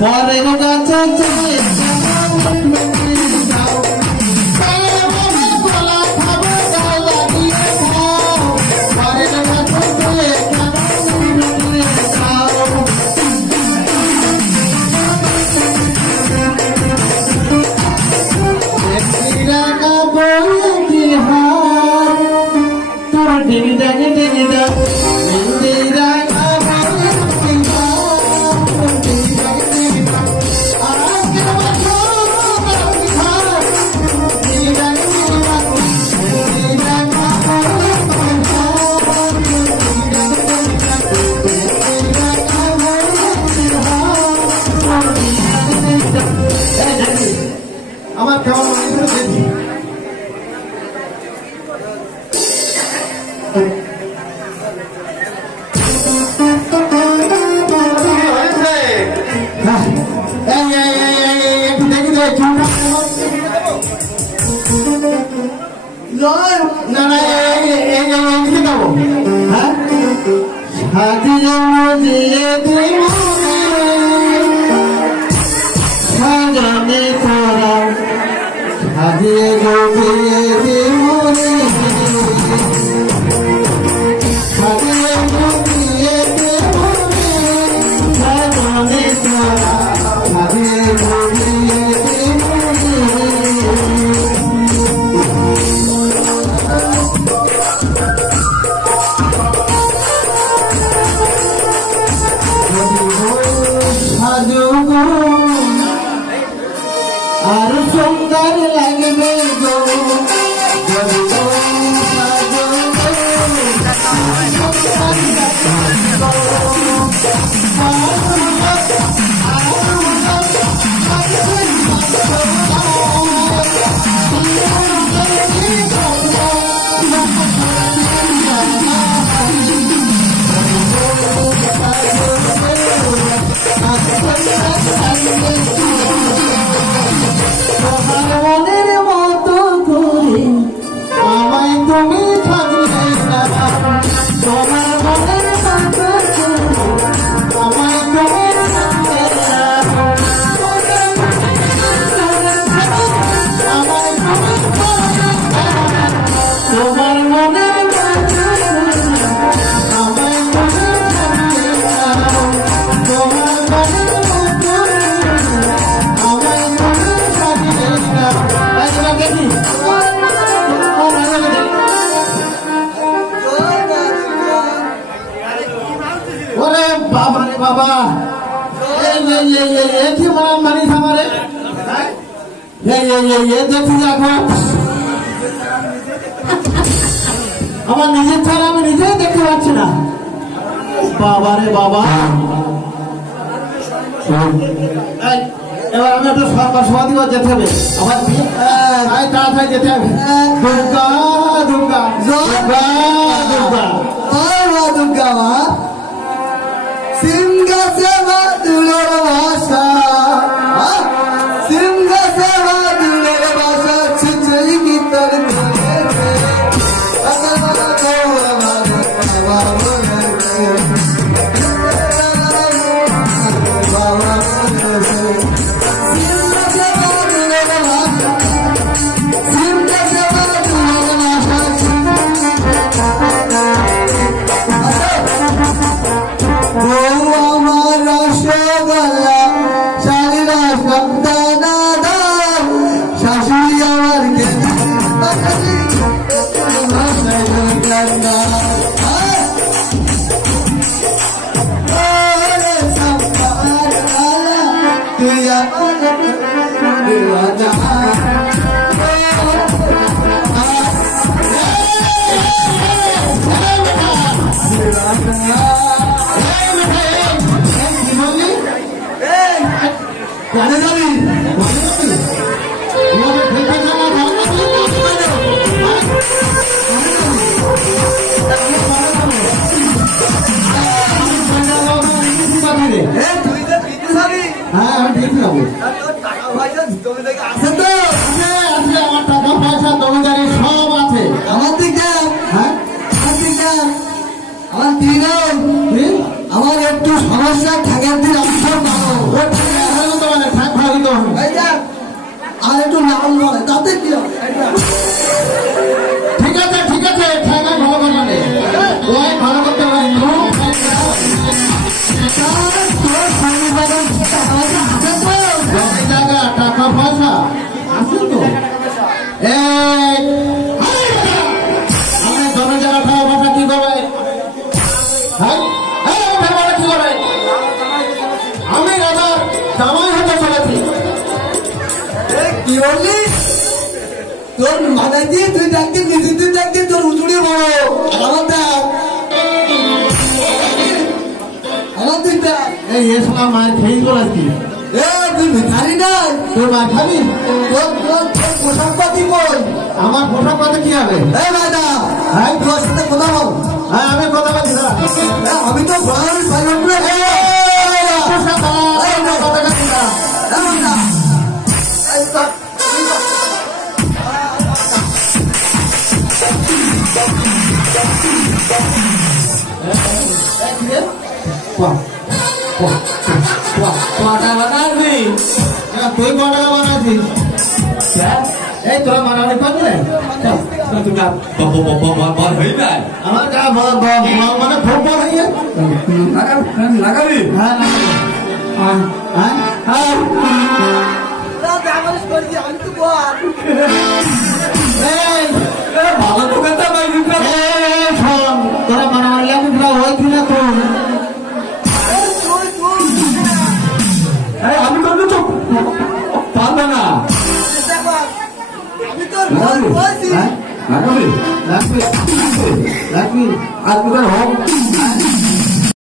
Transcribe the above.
পরের গাছে চলে আমার নিজের ছাড়া আমি নিজেই দেখতে পাচ্ছি না। বাবা রে বাবা, এবার আমি একটু সমাধি যেতে হবে, আমার তাড়াতাড়ি যেতে হবে। দুর্গা দুর্গা দুর্গা দুর্গা দুর্গা মা সিংহা সেবা দুলের ভাষা সিংহা সেবা দুলের ভাষা ছিচড়ি গীতর আমার একটু সমস্যা থাকার দিন একটু নাম বলে তাতে কি হবে ঠিক আছে ঠেঙ্গা ভালো বানালে ওই ভালো করতে হবে জায়গা টাকা পয়সা আছে তো আমি জমি জায়গা খাওয়া ভাষা কি করবে কি করবে আমি রাজা জামাই হতে চলেছি কি বললি তোর মাথায় দিয়ে তুই দেখতে নিজে তুই দেখতে তোর উঁচুড়ি বড় আমার দেখ আমার তুই দেখ এই এসলাম মায়ের খেয়ে করে কি তুই ভিখারি নাই তোর মা খাবি তোর পোশাক পাতি কই আমার পোশাক পাতে কি হবে দাদা হ্যাঁ তোর সাথে কথা বল হ্যাঁ আমি কথা বলছি আমি তো ঘোড়ার সাইকেল তুই কটা বানাচ্ছিস এই তোরা বানানি পারলে আমার গা মানে খুব বড় হয়ে লাগাবি হ্যাঁ ভালো দোকানটা তোরা বানানি লাগবে হয়েছিল তো আমি করবো তো পারবে না লাগবে আর হোক